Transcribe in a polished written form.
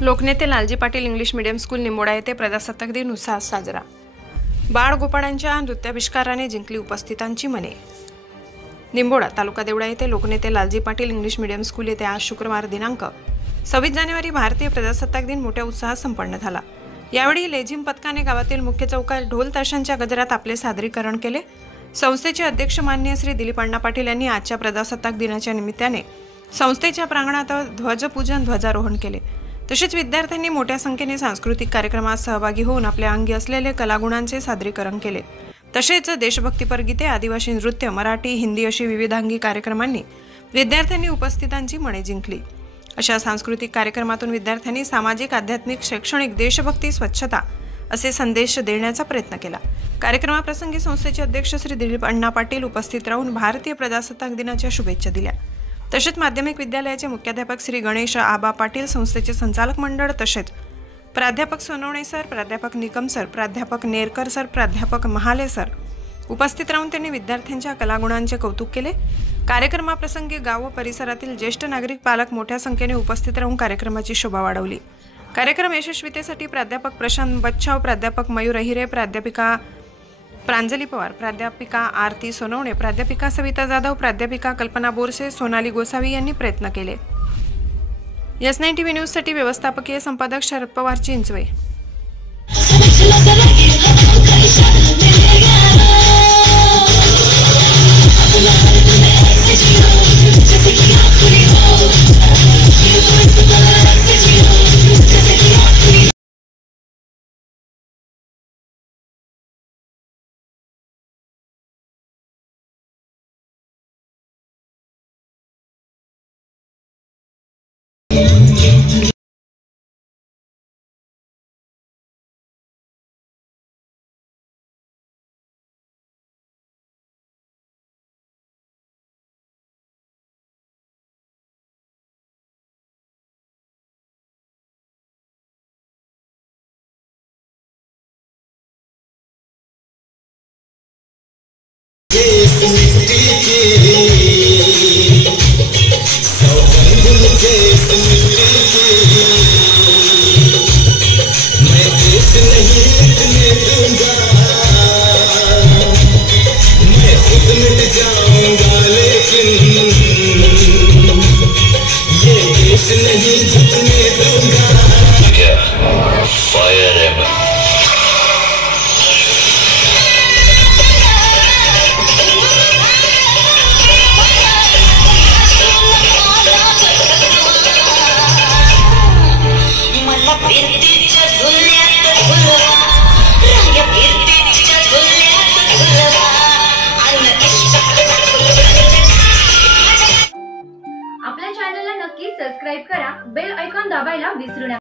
लोकनेते Lalji Patil English medium school Nimboda येथे प्रजासत्ताक दिन उत्साहात साजरा। बाळ गोपाळांच्या नृत्याविष्काराने जिंकली उपस्थितांची मने। निंबोडा तालुका देवळा येथे लोकनेते Lalji Patil English medium school येथे आज शुक्रवार दिनांक 26 जानेवारी भारतीय प्रजासत्ताक दिन मोठ्या उत्साहात संपन्न झाला। यावेळी लेझिम पथकाने गावातील मुख्य चौकात ढोल ताशांच्या गजरात आपले सादरीकरण केले। संस्थेचे अध्यक्ष माननीय श्री दिलीप अण्णा पाटील यांनी आजच्या प्रजासत्ताक दिनाच्या निमित्ताने संस्थेच्या प्रांगणात ध्वजपूजन ध्वजारोहण केले। तसेच विद्यार्थ्यांनी मोठ्या संख्येने सांस्कृतिक कार्यक्रमात सहभागी होऊन आपल्या अंगी असलेले कलागुणांचे सादरीकरण केले। तसेच देशभक्तीपर गीते, आदिवासी नृत्य, मराठी, हिंदी अशी विविधांगी कार्यक्रमांनी विद्यार्थ्यांनी उपस्थितांची मने जिंकली। अशा सांस्कृतिक कार्यक्रमातून विद्यार्थ्यांनी सामाजिक, आध्यात्मिक, शैक्षणिक, देशभक्ती, स्वच्छता असे संदेश देण्याचा प्रयत्न केला। कार्यक्रमाप्रसंगी संस्थेचे अध्यक्ष श्री दिलीप अण्णा पाटील उपस्थित राहून भारतीय प्रजासत्ताक दिनाच्या शुभेच्छा दिल्या। तसेच माध्यमिक विद्यालयाचे मुख्याध्यापक श्री गणेश आबा पाटील, संस्थेचे संचालक मंडळ, तसेच प्राध्यापक सोनवणे सर, प्राध्यापक निकम सर, प्राध्यापक नेरकर सर, प्राध्यापक महाले सर उपस्थित राहून त्यांनी विद्यार्थ्यांच्या कलागुणांचे कौतुक केले। कार्यक्रमाप्रसंगी गाव व परिसरातील ज्येष्ठ नागरिक, पालक मोठ्या संख्येने उपस्थित राहून कार्यक्रमाची शोभा वाढवली। कार्यक्रम यशस्वीतेसाठी प्राध्यापक प्रशांत बच्छाव, प्राध्यापक मयूर अहिरे, प्राध्यापिका प्रांजली पवार, प्राध्यापिका आरती सोनवणे, प्राध्यापिका सविता जाधव, प्राध्यापिका कल्पना बोरसे, सोनाली गोसावी यांनी प्रयत्न केले। S9 TV न्यूज साठी व्यवस्थापकीय संपादक शरद पवार, चिंचवे। आपल्या चॅनलला नक्की सबस्क्राइब करा, बेल आयकॉन दाबायला विसरू नका।